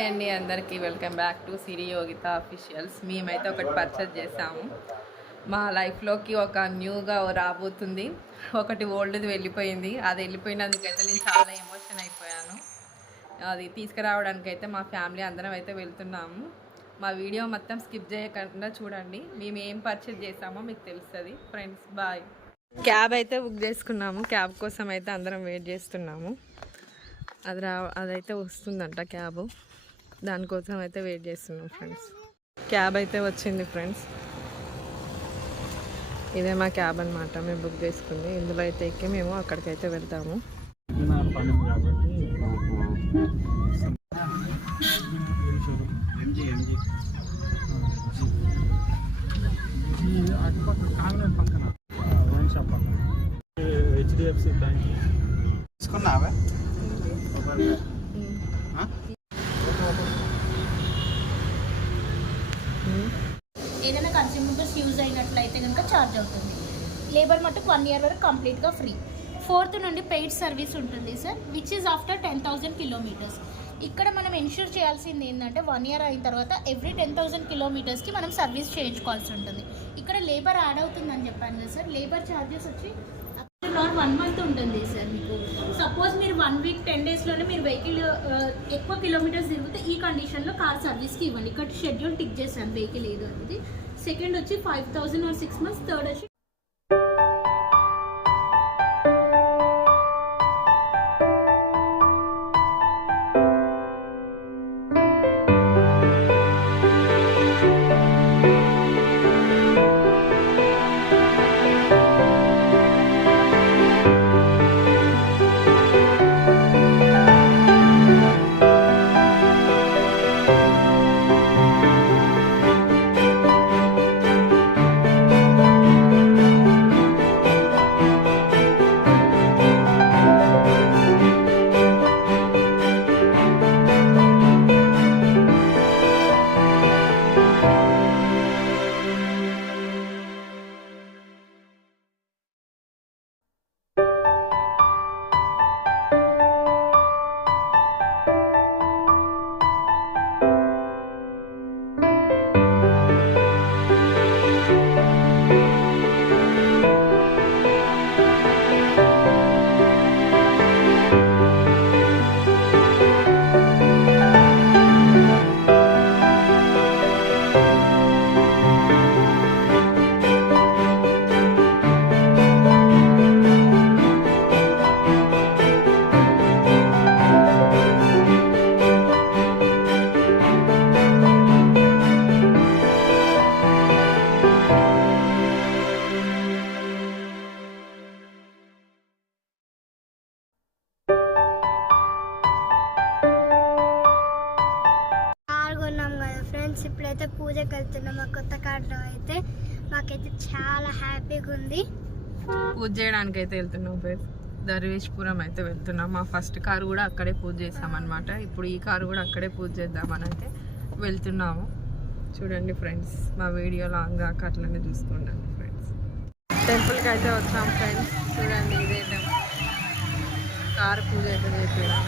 Hi అండి అందరికీ welcome back to Siri Yogita officials. మేమైతే ఒకటి పర్చేజ్ చేసాము. మా లైఫ్లోకి ఒక న్యూగా రాబోతుంది. ఒకటి ఓల్డ్ది వెళ్ళిపోయింది. అది వెళ్ళిపోయినందుకైతే నేను చాలా ఎమోషన్ అయిపోయాను. అది తీసుకురావడానికైతే మా ఫ్యామిలీ అందరం అయితే వెళ్తున్నాము. మా వీడియో మొత్తం స్కిప్ చేయకుండా చూడండి. మేము ఏం పర్చేజ్ చేసామో మీకు తెలుస్తుంది. Friends bye. క్యాబ్ అయితే బుక్ చేసుకున్నాము. క్యాబ్ కోసం అయితే అందరం వెయిట్ చేస్తున్నాము. అదైతే వస్తుందంట క్యాబ్. దానికోసం అయితే వెయిట్ చేస్తున్నాం ఫ్రెండ్స్. క్యాబ్ అయితే వచ్చింది ఫ్రెండ్స్. ఇదే మా క్యాబ్ అనమాట. మేము బుక్ చేసుకుంది. ఇందులో అయితే ఎక్కి మేము అక్కడికైతే వెళ్తాము. హెచ్డిఎఫ్సి బ్యాంక్ తీసుకున్నావా? ఏదైనా కన్స్యూమర్స్ యూజ్ అయినట్లయితే కనుక ఛార్జ్ అవుతుంది. లేబర్ మటుకు 1 year వరకు కంప్లీట్గా ఫ్రీ. 4th నుండి పెయిడ్ సర్వీస్ ఉంటుంది sir, which is after 10,000 kilometers. ఇక్కడ మనం ఎన్ష్యూర్ చేయాల్సింది ఏంటంటే 1 year అయిన తర్వాత ఎవ్రీ 10,000 kilometersకి మనం సర్వీస్ చేయించుకోవాల్సి ఉంటుంది. ఇక్కడ లేబర్ యాడ్ అవుతుందని చెప్పాను కదా సార్. లేబర్ ఛార్జెస్ వచ్చి నాట్ 1 month ఉంటుంది సార్. మీకు సపోజ్ మీరు 1 week 10 daysలోనే మీరు వెహికల్ ఎక్కువ కిలోమీటర్స్ తిరిగితే ఈ కండిషన్లో కార్ సర్వీస్కి ఇవ్వండి. ఇక్కడ షెడ్యూల్ టిక్ చేశాను వెహికల్ ఏదో అనేది. సెకండ్ వచ్చి 5,000 or 6 months. థర్డ్ వచ్చి ఇప్పుడైతే పూజకి వెళ్తున్నాం. మా కొత్త కార్లో అయితే మాకైతే చాలా హ్యాపీగా ఉంది. పూజ చేయడానికి అయితే వెళ్తున్నాం ఫ్రెండ్స్. దర్వేష్పురం అయితే వెళ్తున్నాం. మా ఫస్ట్ కారు కూడా అక్కడే పూజ చేసామన్నమాట. ఇప్పుడు ఈ కారు కూడా అక్కడే పూజ చేద్దామని అయితే వెళ్తున్నాము. చూడండి ఫ్రెండ్స్, మా వీడియో లాంగ్ దాకా అట్లనే చూసుకోండి ఫ్రెండ్స్. టెంపుల్కి అయితే వచ్చాం ఫ్రెండ్స్. చూడండి, ఇదే కారు పూజ అయితే చేసేయడం.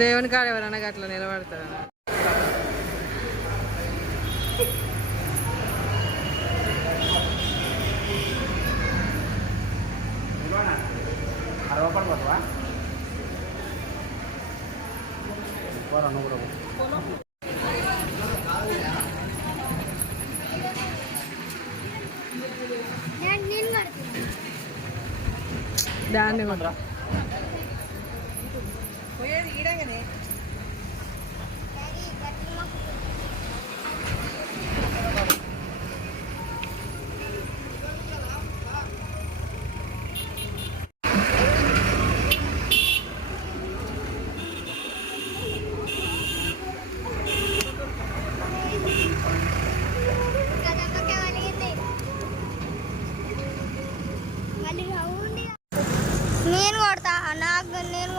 దేవుని కాడ ఎవరైనా అట్లా నిలబడతారా? దాన్ని కూడా పోయేది ఈడంగానే.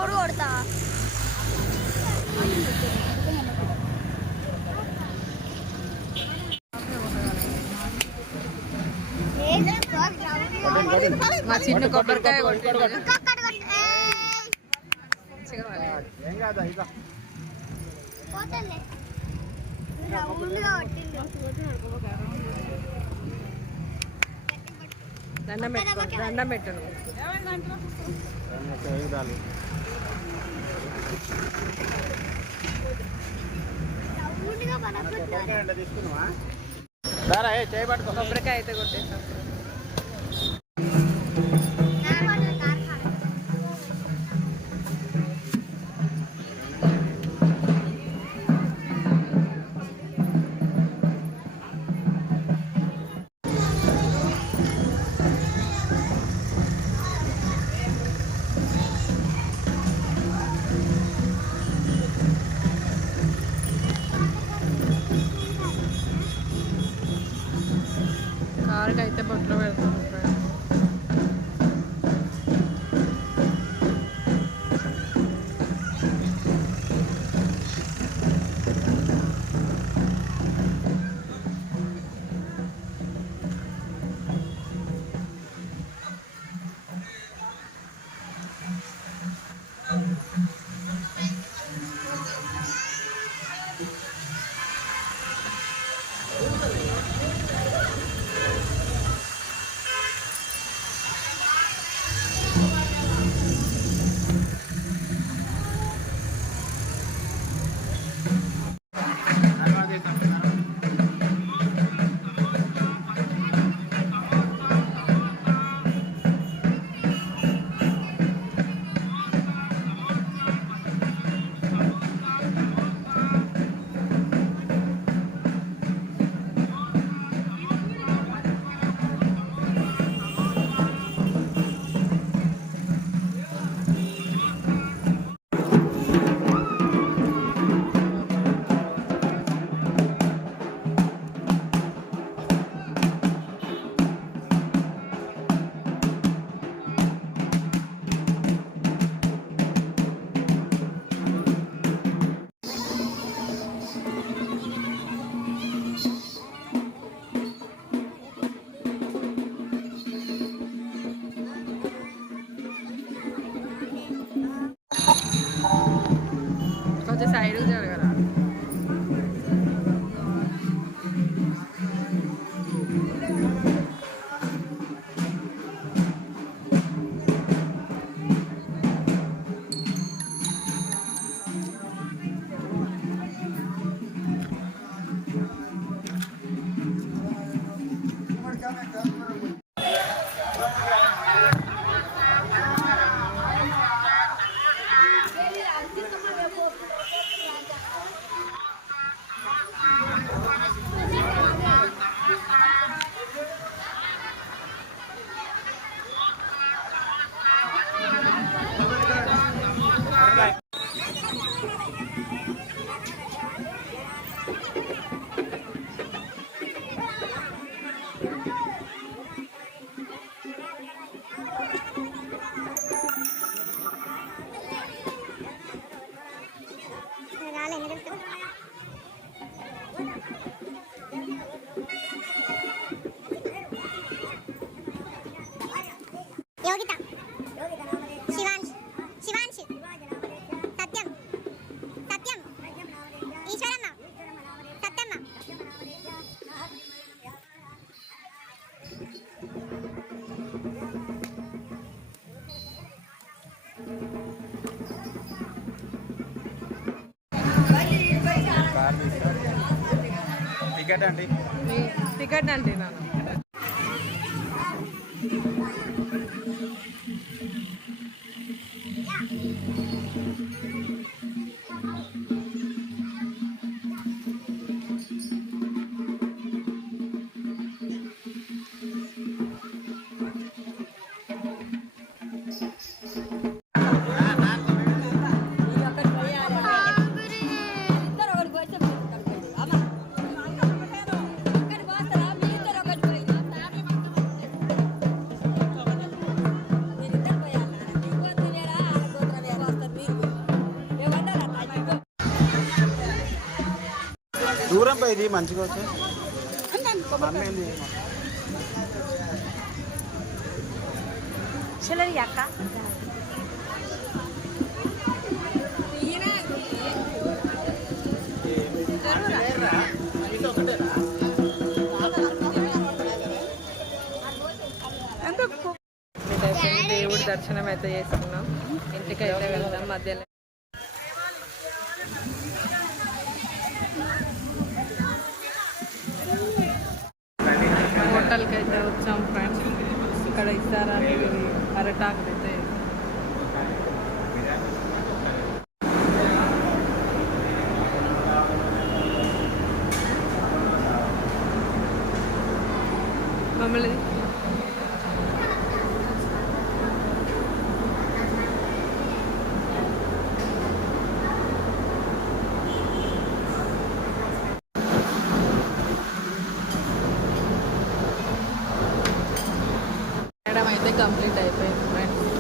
కూడా కొడతా. మా చిన్న కొబ్బరికాయ కొట్టాడు. ఏం కాదా ఇక పోతలే రౌండ్గా కొట్టిండు. దండం పెట్టుకో, దండం పెట్టను. రాలి రౌండ్గా పడగొట్టాడు. తీసుకున్నావా దారా చేయబట్టుకో. కొబ్బరికాయ అయితే కొట్టేసాం. కారుకి అయితే బొట్లు పెడతాం. కొంచెం సైడ్కి జరగరా. యోగిత, శివాంశ్, శివాంశ్, సత్యం, సత్యం, ఈశ్వరమ్మ, సత్యమ్మ. టికెట్ అండి. టికెట్ అంటే నాన్న దూరం పోయి ఇది మంచిగా వచ్చే మమ్మీ చల్లరి అక్క దేవుడి దర్శనం అయితే చేసుకున్నాం. ఇంటికి అయితే వెళ్దాం మధ్యలో. హోటల్కి అయితే వచ్చాం ఫ్రెండ్స్. ఇక్కడ ఇస్తారా అరటాకు అయితే మమ్మల్ని మేడం అయితే కంప్లీట్ అయిపోయింది ఫ్రెండ్స్.